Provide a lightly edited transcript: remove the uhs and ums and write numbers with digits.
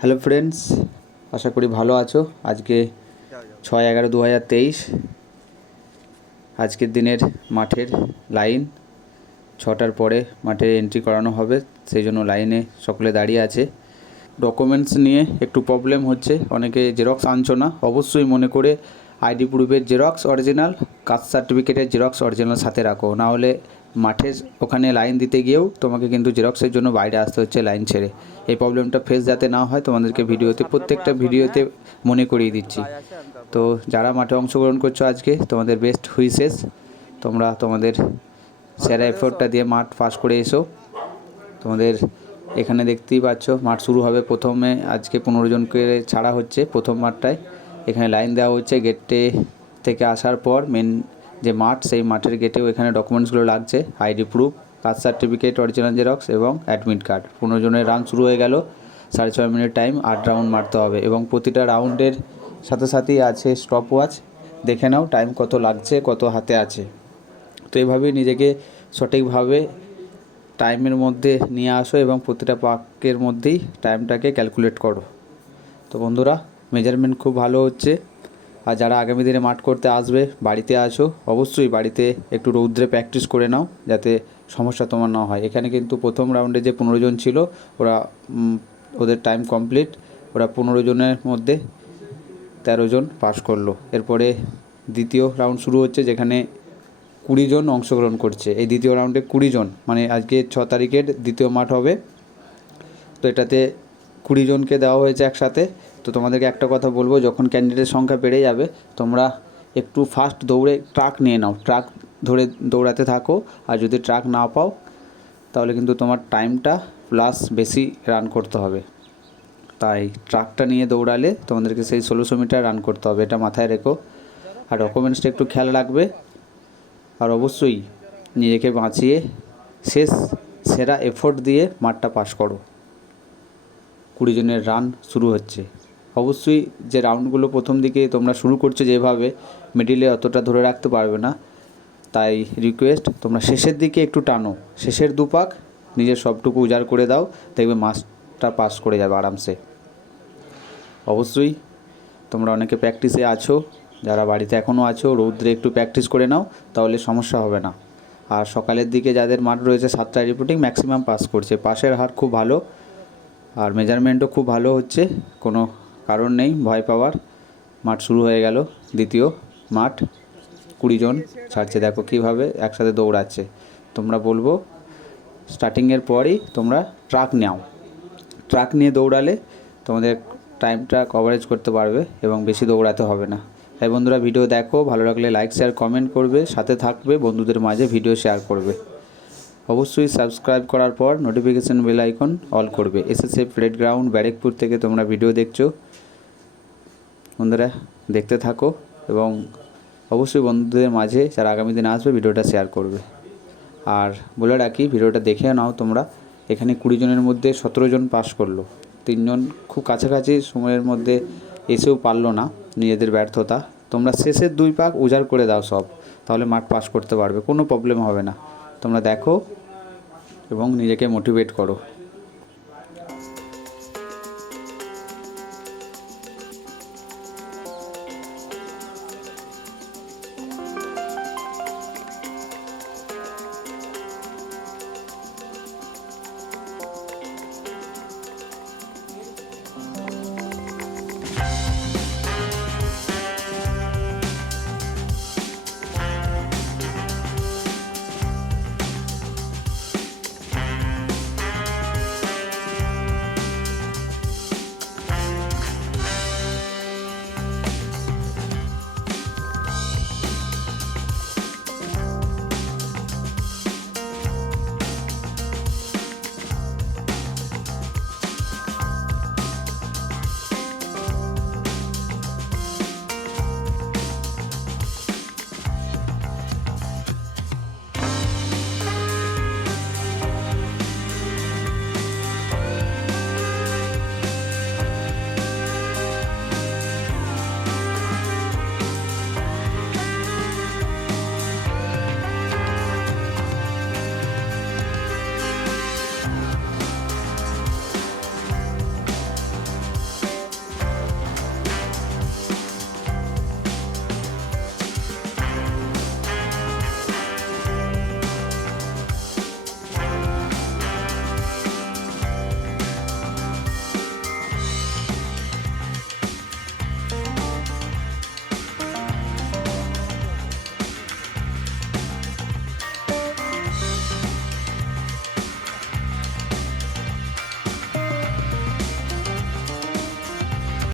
Hello friends, আশা করি ভালো আছো। আজকে 6/11/2023 আজকের দিনের মাঠের লাইন 6টার পরে মাঠে এন্ট্রি করানো হবে, সেই জন্য লাইনে সকলে দাঁড়িয়ে আছে। ডকুমেন্টস নিয়ে একটু প্রবলেম হচ্ছে, অনেকে জেরক্স আনছো না। অবশ্যই মনে করে আইডি প্রুফের জেরক্স অরিজিনাল, কাস্ট সার্টিফিকেটের জেরক্স অরিজিনাল সাথে রাখো, না হলে মাঠের ওখানে লাইন দিতে গিয়েও তোমাকে কিন্তু জেরক্সের জন্য বাইরে আসতে হচ্ছে লাইন ছেড়ে। এই প্রবলেমটা ফেস যাতে না হয় তোমাদেরকে প্রত্যেকটা ভিডিওতে মনে করিয়ে দিচ্ছি। তো যারা মাঠে অংশগ্রহণ করছো আজকে, তোমাদের বেস্ট হুইসেস। তোমরা তোমাদের সেরা এফোর্টটা দিয়ে মাঠ পাস করে এসো। তোমাদের এখানে দেখতেই পাচ্ছ মাঠ শুরু হবে। প্রথমে আজকে 15 জনকে ছাড়া হচ্ছে প্রথম মাঠটায়। এখানে লাইন দেওয়া হচ্ছে গেটে থেকে আসার পর মেন যে মাঠ, সেই মাঠের গেটেও এখানে ডকুমেন্টসগুলো লাগছে। ID proof, caste certificate original xerox এবং অ্যাডমিট কার্ড। 15 জনের রান শুরু হয়ে গেল। 6.5 মিনিট টাইম, 8 রাউন্ড মারতে হবে এবং প্রতিটা রাউন্ডের সাথে সাথেই আছে স্টপ ওয়াচ। দেখে নাও টাইম কত লাগছে, কত হাতে আছে। তো এইভাবেই নিজেকে সঠিকভাবে টাইমের মধ্যে নিয়ে আসো এবং প্রতিটা পাকের মধ্যেই টাইমটাকে ক্যালকুলেট করো। তো বন্ধুরা, মেজারমেন্ট খুব ভালো হচ্ছে। আর যারা আগামী দিনে মাঠ করতে আসবে, বাড়িতে আসো, অবশ্যই বাড়িতে একটু রৌদ্রে প্র্যাকটিস করে নাও, যাতে সমস্যা তোমার না হয়। এখানে কিন্তু প্রথম রাউন্ডে যে 15 জন ছিল, ওরা ওদের টাইম কমপ্লিট। ওরা 15 জনের মধ্যে 13 জন পাস করলো। এরপরে দ্বিতীয় রাউন্ড শুরু হচ্ছে, যেখানে 20 জন অংশগ্রহণ করছে। এই দ্বিতীয় রাউন্ডে 20 জন, মানে আজকে 6 তারিখের দ্বিতীয় মাঠ হবে। তো এটাতে 20 জনকে দেওয়া হয়েছে একসাথে। তো তোমাদেরকে একটা কথা বলবো, যখন ক্যান্ডিডেটের সংখ্যা বেড়ে যাবে, তোমরা একটু ফাস্ট দৌড়ে ট্রাক নিয়ে নাও, ট্রাক ধরে দৌড়াতে থাকো। আর যদি ট্রাক না পাও, তাহলে কিন্তু তোমার টাইমটা প্লাস বেশি রান করতে হবে। তাই ট্রাকটা নিয়ে দৌড়ালে তোমাদেরকে সেই 1600 মিটার রান করতে হবে, এটা মাথায় রেখো। আর ডকুমেন্টসটা একটু খেয়াল রাখবে। আর অবশ্যই নিজেকে বাঁচিয়ে সেরা এফোর্ট দিয়ে মাঠটা পাস করো। 20 জনের রান শুরু হচ্ছে। অবশ্যই যে রাউন্ডগুলো প্রথম দিকে তোমরা শুরু করছো যেভাবে, মিডিলে অতটা ধরে রাখতে পারবে না। তাই রিকোয়েস্ট, তোমরা শেষের দিকে একটু টানো, শেষের 2 পাক নিজের সবটুকু উজাড় করে দাও, দেখবে মাঠটা পাস করে যাবে আরামসে। অবশ্যই তোমরা অনেকে প্র্যাকটিসে আছো, যারা বাড়িতে এখনও আছো, রৌদ্রে একটু প্র্যাকটিস করে নাও, তাহলে সমস্যা হবে না। আর সকালের দিকে যাদের মাঠ রয়েছে 7টায় রিপোর্টিং, ম্যাক্সিমাম পাস করছে, পাসের হার খুব ভালো। আর মেজারমেন্টও খুব ভালো হচ্ছে, কোনো কারণ নেই ভয় পাওয়ার। মাঠ শুরু হয়ে গেল, দ্বিতীয় মাঠ। 20 জন ছাড়ছে, দেখো কীভাবে একসাথে দৌড়াচ্ছে। তোমরা বলবো স্টার্টিংয়ের পরই তোমরা ট্রাক নাও, ট্রাক নিয়ে দৌড়ালে তোমাদের টাইমটা কভারেজ করতে পারবে এবং বেশি দৌড়াতে হবে না। তাই বন্ধুরা, ভিডিও দেখো, ভালো লাগলে লাইক শেয়ার কমেন্ট করবে, সাথে থাকবে, বন্ধুদের মাঝে ভিডিও শেয়ার করবে। অবশ্যই সাবস্ক্রাইব করার পর নোটিফিকেশান বেল আইকন অল করবে। এসএসএফ রেড গ্রাউন্ড ব্যারেকপুর থেকে তোমরা ভিডিও দেখছো। বন্ধুরা দেখতে থাকো এবং অবশ্যই বন্ধুদের মাঝে যারা আগামী দিনে আসবে ভিডিওটা শেয়ার করবে। আর বলে রাখি, ভিডিওটা দেখে নাও তোমরা। এখানে 20 জনের মধ্যে 17 জন পাস করলো, 3 জন খুব কাছাকাছি সময়ের মধ্যে এসেও পারলো না, নিজেদের ব্যর্থতা। তোমরা শেষের 2 পাক উজাড় করে দাও সব, তাহলে মাঠ পাস করতে পারবে, কোনো প্রবলেম হবে না। তোমরা দেখো এবং নিজেকে মোটিভেট করো।